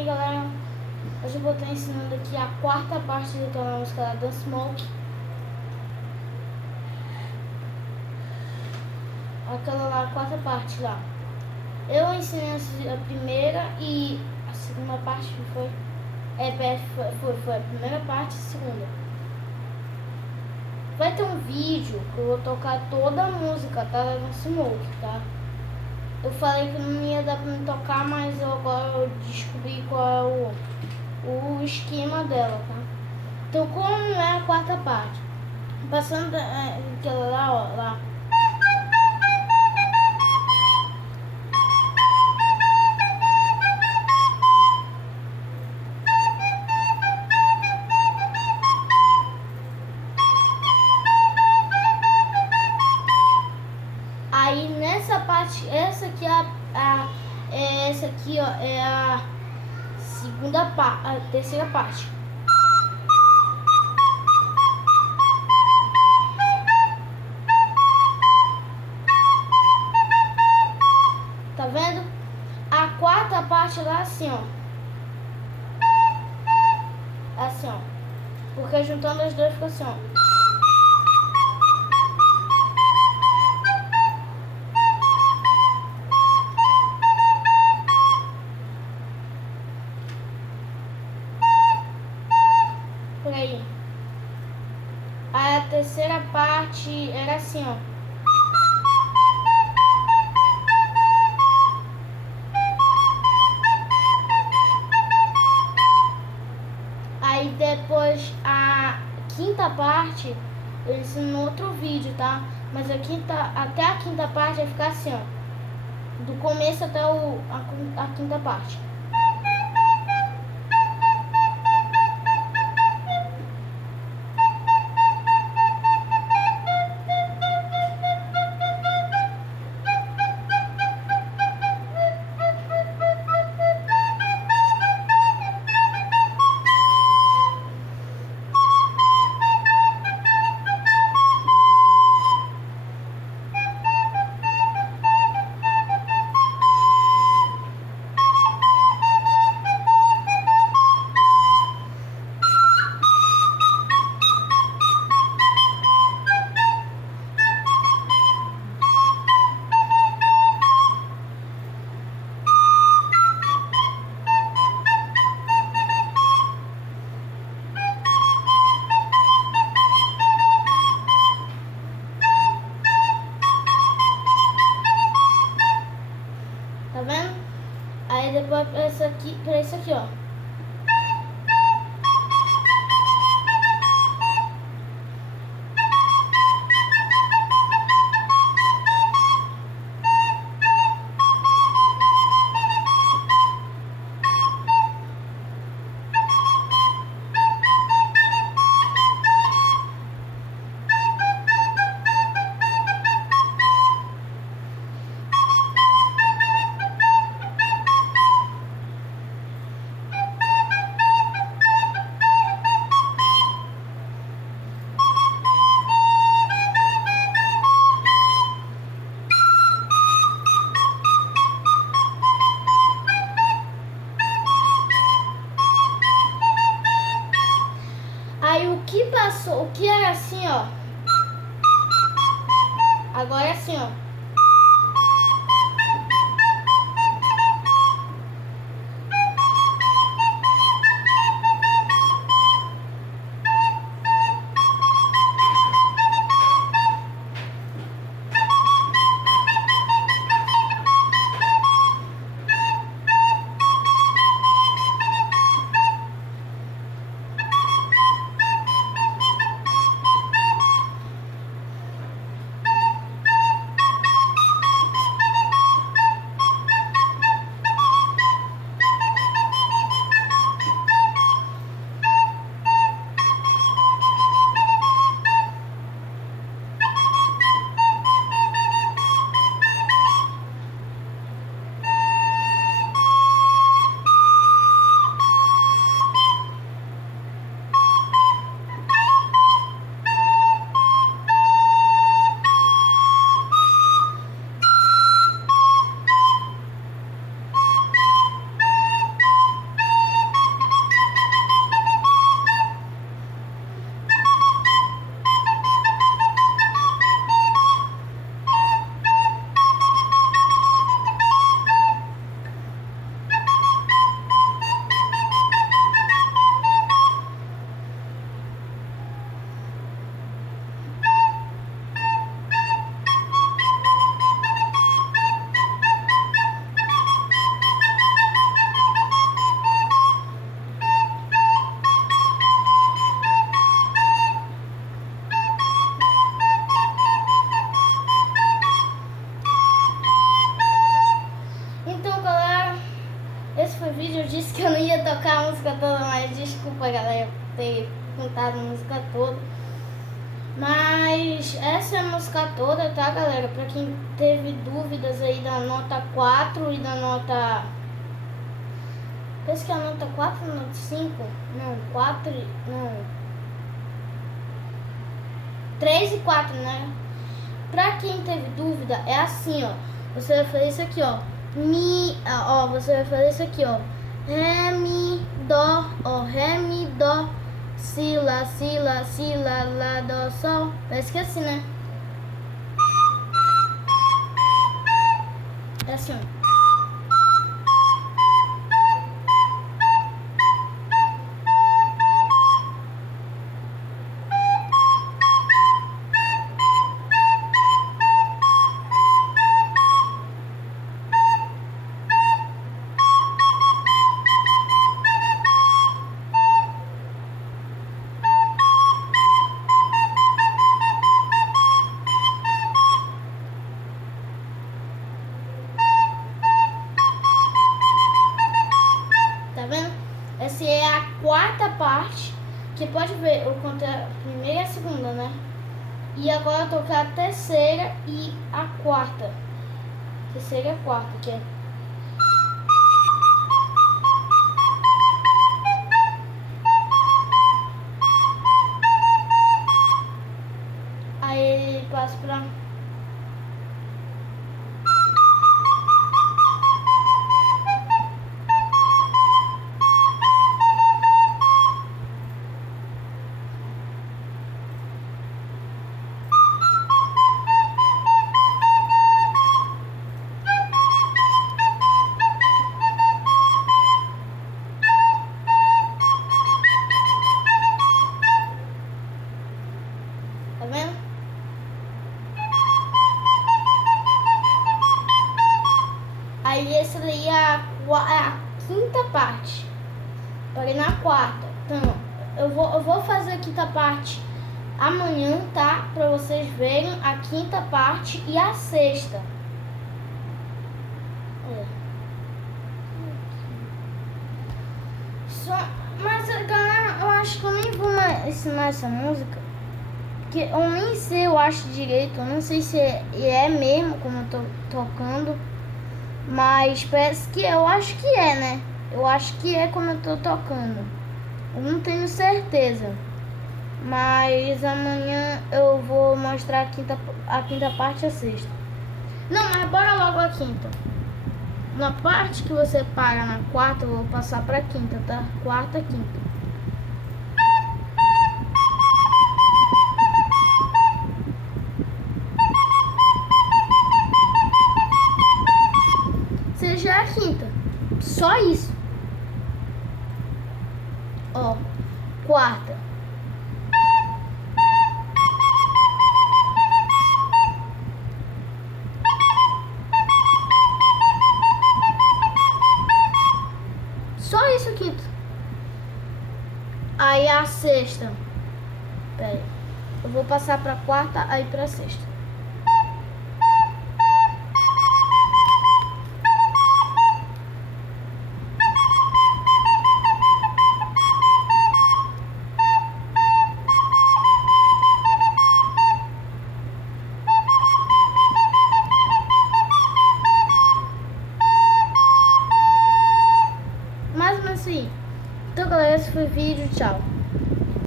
aí, galera. Hoje eu vou estar ensinando aqui a quarta parte daquela música da Dan Smoke. Aquela lá, a quarta parte lá. Eu ensinei a primeira e a segunda parte foi a primeira parte e a segunda. Vai ter um vídeo que eu vou tocar toda a música, tá? Da Dan Smoke, tá? Eu falei que não ia dar pra me tocar, mas agora eu descobri qual é o esquema dela, tá? Então, como é a quarta parte? Passando aquela lá, ó, lá. Aí nessa parte, essa aqui essa aqui, ó, é a terceira parte. Tá vendo? A quarta parte lá assim, ó. Assim, ó. Porque juntando as duas fica assim, ó. Por aí. Aí a terceira parte era assim, ó. Aí depois a quinta parte eu ensino no outro vídeo, tá? Mas até a quinta parte vai ficar assim, ó. Do começo até a quinta parte. Tá vendo? Aí depois pra isso aqui, ó. Aí o que passou, o que era assim, ó. Agora é assim, ó. vídeo eu disse que eu não ia tocar a música toda, mas desculpa, galera, por ter cantado a música toda. Mas essa é a música toda, tá, galera? Pra quem teve dúvidas aí da nota 4 e da nota... Penso que é a nota 4 ou nota 5? Não, 4... Não... 3 e 4, né? Pra quem teve dúvida, é assim, ó. Você vai fazer isso aqui, ó. Mi... Ó, você vai fazer isso aqui, ó. Ré, mi, dó, ó. Ré, mi, dó. Si, lá, lá, dó, sol. Parece que é assim, né? É assim, ó. Tá vendo? Essa é a quarta parte, que pode ver eu contei a primeira e a segunda, né? E agora eu tocar a terceira e a quarta. Terceira e a quarta, que é... Aí passo pra... Tá vendo? Aí essa daí é a quinta parte. Parei na quarta. Então, eu vou fazer a quinta parte amanhã, tá? Pra vocês verem a quinta parte e a sexta. Mas, galera, eu acho que eu nem vou mais ensinar essa música. Porque eu nem sei, eu acho direito. Eu não sei se é mesmo como eu tô tocando. Mas parece que eu acho que é, né? Eu acho que é como eu tô tocando. Eu não tenho certeza. Mas amanhã eu vou mostrar a quinta parte e a sexta. Não, mas bora logo a quinta. Na parte que você para na quarta, eu vou passar pra quinta, tá? Quarta, quinta. Seja a quinta. Só isso. Ó, quarta. Só isso, quinto. Aí a sexta. Pera aí. Eu vou passar pra quarta, aí pra sexta.